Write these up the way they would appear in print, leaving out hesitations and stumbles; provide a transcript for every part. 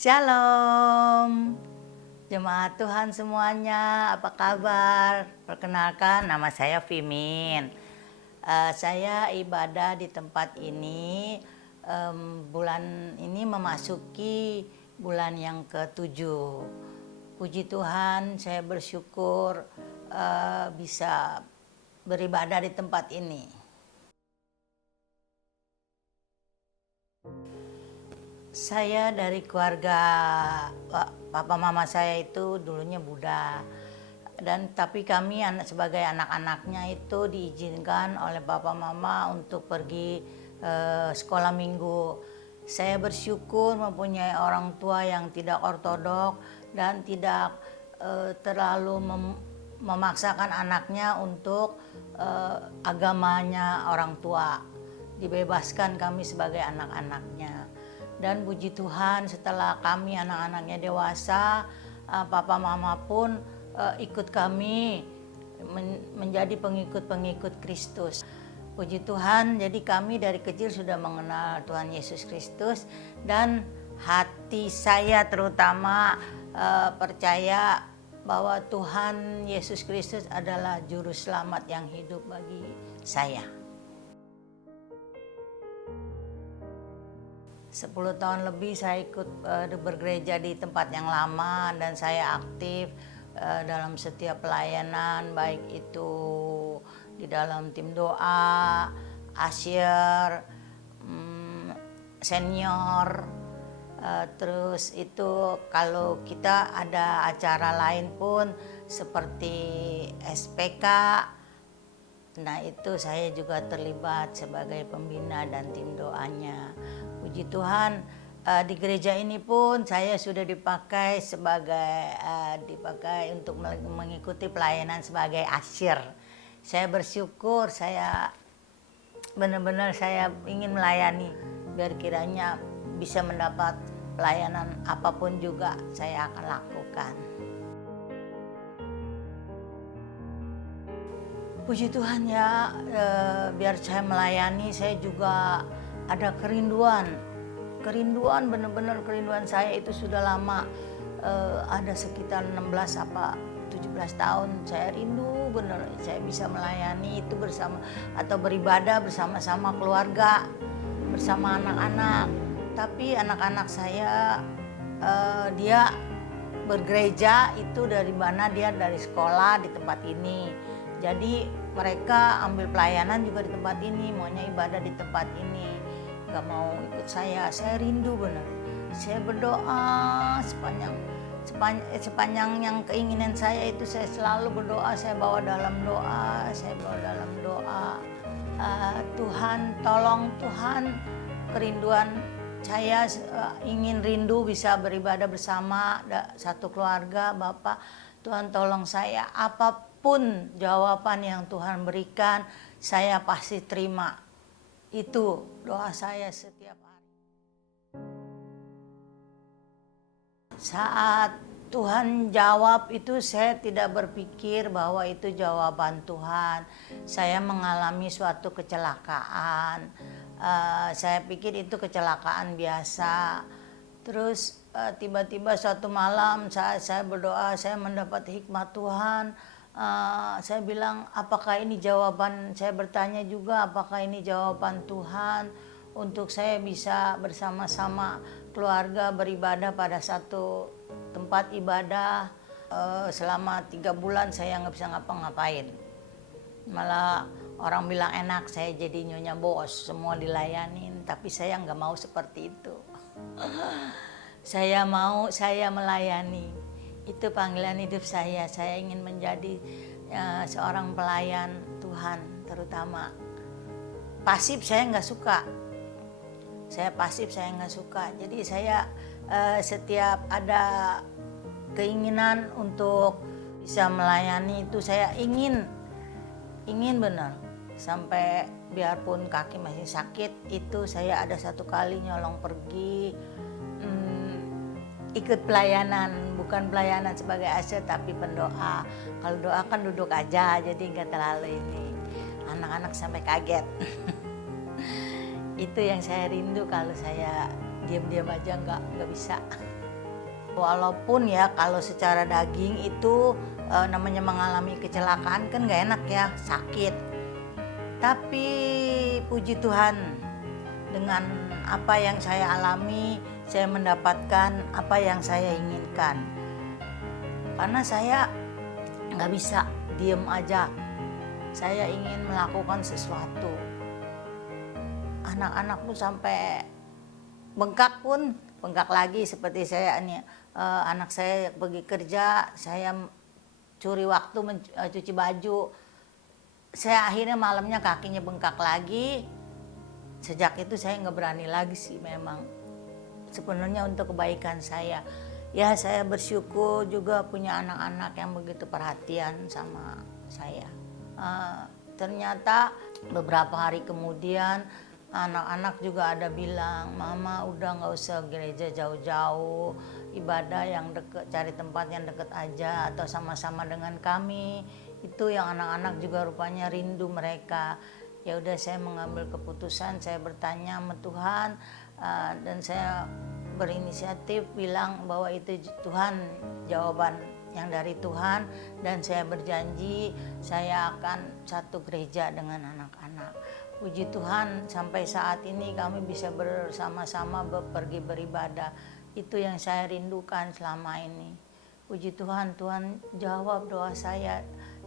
Shalom, jemaat Tuhan semuanya, apa kabar? Perkenalkan, nama saya Fimin. Saya ibadah di tempat ini. Bulan ini memasuki bulan yang ke-7. Puji Tuhan, saya bersyukur bisa beribadah di tempat ini. Saya dari keluarga papa mama saya itu dulunya Buddha, dan tapi kami sebagai anak-anaknya itu diizinkan oleh papa mama untuk pergi sekolah minggu. Saya bersyukur mempunyai orang tua yang tidak ortodok dan tidak terlalu memaksakan anaknya untuk agamanya orang tua. Dibebaskan kami sebagai anak-anaknya. Dan puji Tuhan, setelah kami anak-anaknya dewasa, papa mama pun ikut kami menjadi pengikut-pengikut Kristus. Puji Tuhan, jadi kami dari kecil sudah mengenal Tuhan Yesus Kristus, dan hati saya terutama percaya bahwa Tuhan Yesus Kristus adalah juru selamat yang hidup bagi saya. 10 tahun lebih saya ikut bergereja di tempat yang lama, dan saya aktif dalam setiap pelayanan, baik itu di dalam tim doa, asyir, senior, terus itu kalau kita ada acara lain pun seperti SPK, nah itu saya juga terlibat sebagai pembina dan tim doanya. Puji Tuhan, di gereja ini pun saya sudah dipakai untuk mengikuti pelayanan sebagai asyir. Saya bersyukur, saya benar-benar saya ingin melayani, biar kiranya bisa mendapat pelayanan apapun juga saya akan lakukan. Puji Tuhan ya, biar saya melayani, saya juga ada kerinduan, benar-benar kerinduan saya itu sudah lama, ada sekitar 16 apa 17 tahun saya rindu benar saya bisa melayani itu bersama atau beribadah bersama-sama keluarga, bersama anak-anak. Tapi anak-anak saya dia bergereja itu dari mana, dia dari sekolah di tempat ini. Jadi mereka ambil pelayanan juga di tempat ini, maunya ibadah di tempat ini, gak mau ikut saya rindu benar. Saya berdoa sepanjang yang keinginan saya itu, saya selalu berdoa, saya bawa dalam doa. Tuhan, tolong Tuhan, kerinduan saya ingin rindu bisa beribadah bersama satu keluarga, Bapak. Tuhan tolong saya, apapun jawaban yang Tuhan berikan, saya pasti terima. Itu doa saya setiap hari. Saat Tuhan jawab itu, saya tidak berpikir bahwa itu jawaban Tuhan. Saya mengalami suatu kecelakaan. Saya pikir itu kecelakaan biasa. Terus tiba-tiba suatu malam saya berdoa, saya mendapat hikmat Tuhan. Saya bilang, apakah ini jawaban, saya bertanya juga apakah ini jawaban Tuhan untuk saya bisa bersama-sama keluarga beribadah pada satu tempat ibadah. Selama 3 bulan saya nggak bisa ngapa-ngapain, malah orang bilang enak, saya jadi nyonya bos, semua dilayanin. Tapi saya nggak mau seperti itu. Saya melayani. Itu panggilan hidup saya. Saya ingin menjadi seorang pelayan Tuhan, terutama. Pasif saya nggak suka. Jadi saya setiap ada keinginan untuk bisa melayani itu, saya ingin benar. Sampai biarpun kaki masih sakit, itu saya ada satu kali nyolong pergi ikut pelayanan, bukan pelayanan sebagai asyir tapi pendoa. Kalau doa kan duduk aja, jadi nggak terlalu ini. Anak-anak sampai kaget. Itu yang saya rindu, kalau saya diam-diam aja nggak bisa. Walaupun ya kalau secara daging itu namanya mengalami kecelakaan kan gak enak ya, sakit. Tapi puji Tuhan, dengan apa yang saya alami, saya mendapatkan apa yang saya inginkan. Karena saya nggak bisa diem aja, saya ingin melakukan sesuatu. Anak-anak pun sampai bengkak lagi seperti saya ini. Anak saya pergi kerja, saya curi waktu cuci baju. Saya akhirnya malamnya kakinya bengkak lagi. Sejak itu saya nggak berani lagi sih memang. Sepenuhnya untuk kebaikan saya. Ya saya bersyukur juga punya anak-anak yang begitu perhatian sama saya. Ternyata beberapa hari kemudian anak-anak juga ada bilang, "Mama udah nggak usah gereja jauh-jauh, ibadah yang deket, cari tempat yang deket aja atau sama-sama dengan kami." Itu yang anak-anak juga rupanya rindu mereka. Ya udah saya mengambil keputusan, saya bertanya sama Tuhan dan saya berinisiatif bilang bahwa itu Tuhan, jawaban yang dari Tuhan, dan saya berjanji saya akan satu gereja dengan anak-anak. Puji Tuhan sampai saat ini kami bisa bersama-sama pergi beribadah. Itu yang saya rindukan selama ini. Puji Tuhan, Tuhan jawab doa saya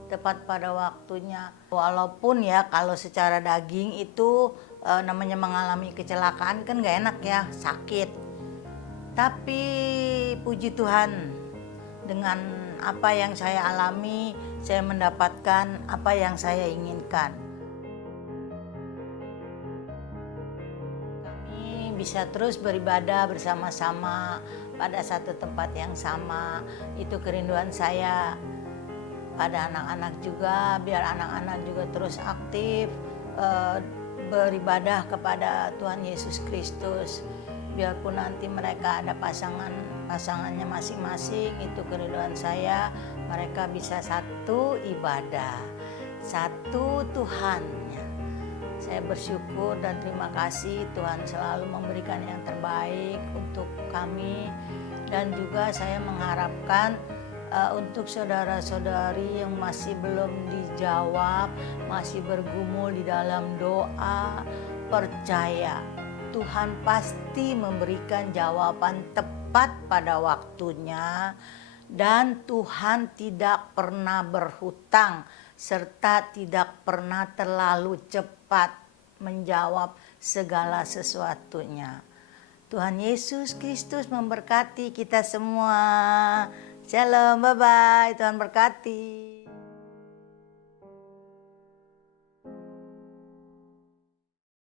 tepat pada waktunya. Walaupun ya kalau secara daging itu namanya mengalami kecelakaan kan gak enak ya, sakit. Tapi puji Tuhan, dengan apa yang saya alami, saya mendapatkan apa yang saya inginkan. Kami bisa terus beribadah bersama-sama pada satu tempat yang sama. Itu kerinduan saya pada anak-anak juga, biar anak-anak juga terus aktif beribadah kepada Tuhan Yesus Kristus. Biarpun nanti mereka ada pasangannya masing-masing, itu kerinduan saya, mereka bisa satu ibadah, satu Tuhan. Saya bersyukur dan terima kasih, Tuhan selalu memberikan yang terbaik untuk kami. Dan juga saya mengharapkan untuk saudara-saudari yang masih belum dijawab, masih bergumul di dalam doa, percaya Tuhan pasti memberikan jawaban tepat pada waktunya, dan Tuhan tidak pernah berhutang serta tidak pernah terlalu cepat menjawab segala sesuatunya. Tuhan Yesus Kristus memberkati kita semua. Shalom, bye-bye. Tuhan berkati.